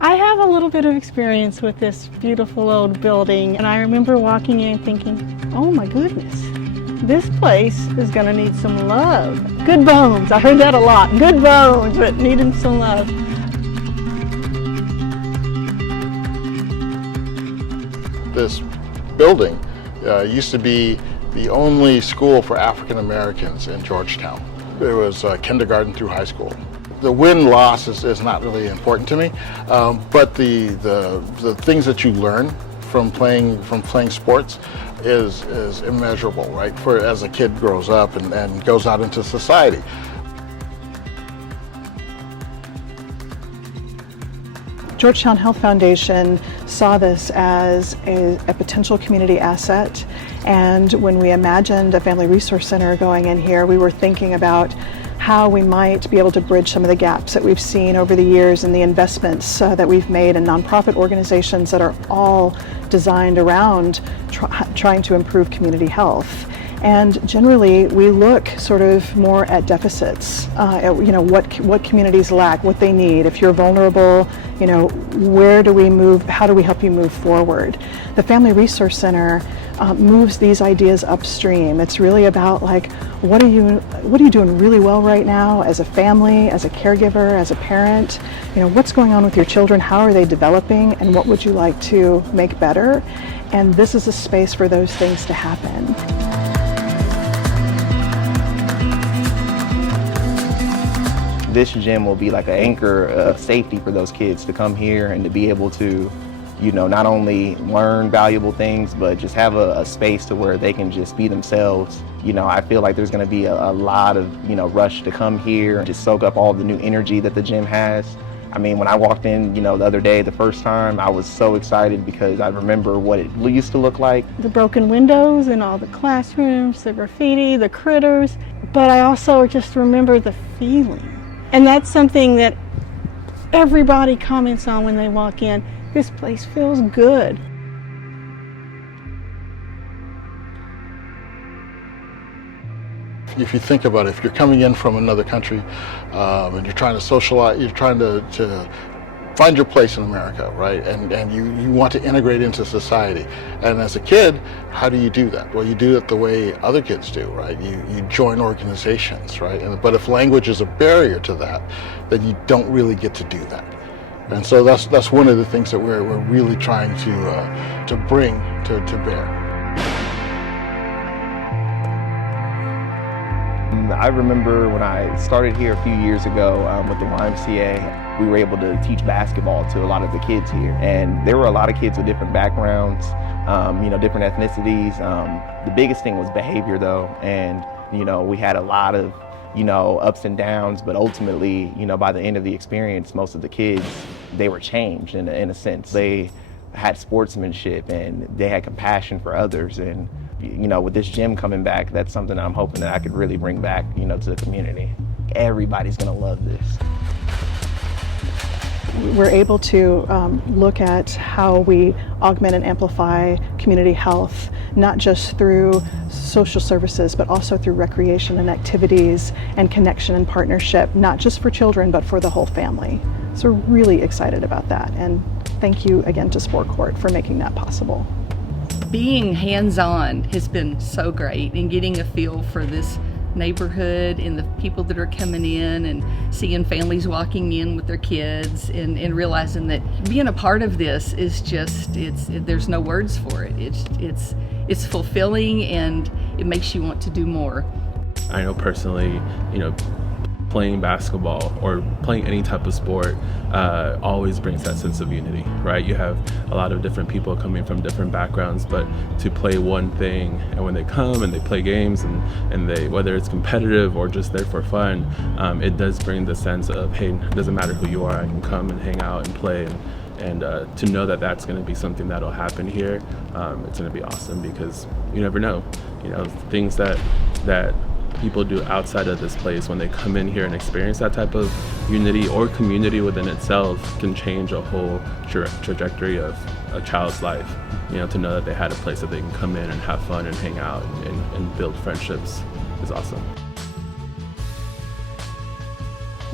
I have a little bit of experience with this beautiful old building, and I remember walking in thinking, oh my goodness, this place is going to need some love. Good bones. I heard that a lot. Good bones, but needing some love. This building used to be the only school for African Americans in Georgetown. It was kindergarten through high school. The win-loss is not really important to me, but the things that you learn from playing sports is immeasurable, right? For as a kid grows up and goes out into society. Georgetown Health Foundation saw this as a potential community asset, and when we imagined a family resource center going in here, we were thinking about how we might be able to bridge some of the gaps that we've seen over the years in the investments that we've made in nonprofit organizations that are all designed around trying to improve community health. And generally, we look sort of more at deficits, at what communities lack, what they need. If you're vulnerable, where do we move? How do we help you move forward? The Family Resource Center moves these ideas upstream. It's really about what are you doing really well right now as a family, as a caregiver, as a parent? What's going on with your children? How are they developing? And what would you like to make better? And this is a space for those things to happen. This gym will be like an anchor of safety for those kids to come here and to be able to, not only learn valuable things, but just have a space to where they can just be themselves. I feel like there's going to be a lot of, rush to come here and just soak up all the new energy that the gym has. I mean, when I walked in, the other day, the first time, I was so excited because I remember what it used to look like. The broken windows in all the classrooms, the graffiti, the critters, but I also just remember the feeling. And that's something that everybody comments on when they walk in. This place feels good. If you think about it, if you're coming in from another country and you're trying to socialize, you're trying to find your place in America, right? And you want to integrate into society. And as a kid, how do you do that? Well, you do it the way other kids do, right? You join organizations, right? But if language is a barrier to that, then you don't really get to do that. And so that's one of the things that we're really trying to bring to bear. I remember when I started here a few years ago with the YMCA, we were able to teach basketball to a lot of the kids here. And there were a lot of kids with different backgrounds, different ethnicities. The biggest thing was behavior though. And, we had a lot of, ups and downs, but ultimately, by the end of the experience, most of the kids, they were changed in a sense. They had sportsmanship and they had compassion for others. And with this gym coming back, that's something I'm hoping that I could really bring back, to the community. Everybody's gonna love this. We're able to look at how we augment and amplify community health, not just through social services, but also through recreation and activities and connection and partnership, not just for children, but for the whole family. So we're really excited about that. And thank you again to Sport Court for making that possible. Being hands-on has been so great, and getting a feel for this neighborhood and the people that are coming in and seeing families walking in with their kids and realizing that being a part of this is just, there's no words for it. It's fulfilling and it makes you want to do more. I know personally, playing basketball or playing any type of sport always brings that sense of unity, right? You have a lot of different people coming from different backgrounds, but to play one thing, and when they come and they play games and they, whether it's competitive or just there for fun, it does bring the sense of, hey, it doesn't matter who you are, I can come and hang out and play. And to know that that's going to be something that'll happen here, it's going to be awesome, because you never know, things that people do outside of this place, when they come in here and experience that type of unity or community within itself, can change a whole trajectory of a child's life. To know that they had a place that they can come in and have fun and hang out and build friendships is awesome.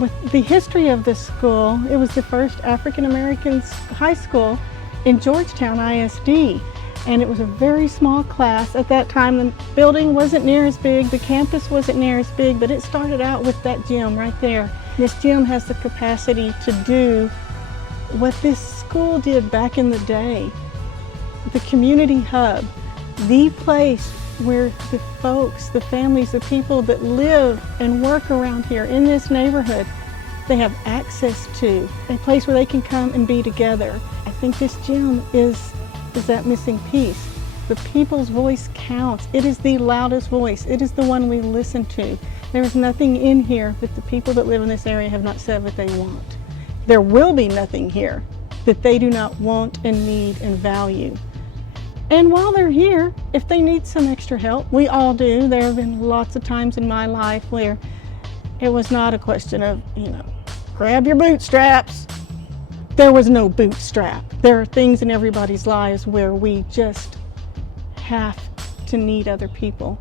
With the history of this school, it was the first African American high school in Georgetown ISD. And it was a very small class. At that time, the building wasn't near as big, the campus wasn't near as big, but it started out with that gym right there. This gym has the capacity to do what this school did back in the day. The community hub, the place where the folks, the families, the people that live and work around here in this neighborhood, they have access to a place where they can come and be together. I think this gym is that missing piece. The people's voice counts. It is the loudest voice. It is the one we listen to. There is nothing in here that the people that live in this area have not said what they want. There will be nothing here that they do not want and need and value. And while they're here, if they need some extra help, we all do. There have been lots of times in my life where it was not a question of, grab your bootstraps. There was no bootstrap. There are things in everybody's lives where we just have to need other people.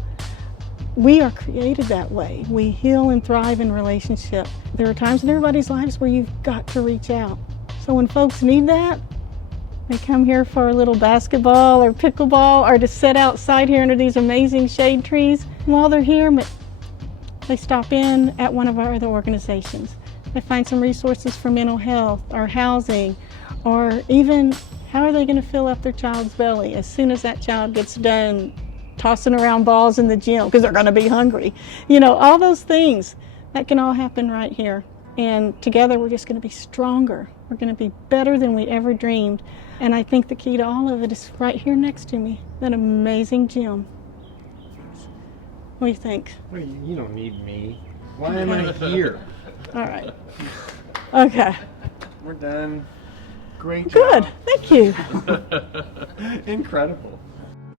We are created that way. We heal and thrive in relationship. There are times in everybody's lives where you've got to reach out. So when folks need that, they come here for a little basketball or pickleball or to sit outside here under these amazing shade trees. And while they're here, they stop in at one of our other organizations. They find some resources for mental health or housing, or even how are they going to fill up their child's belly as soon as that child gets done tossing around balls in the gym because they're going to be hungry. All those things, that can all happen right here. And together we're just going to be stronger. We're going to be better than we ever dreamed. And I think the key to all of it is right here next to me, that amazing gym. What do you think? Well, you don't need me. Why am I here? All right. Okay. We're done. Great job. Good. Thank you. Incredible.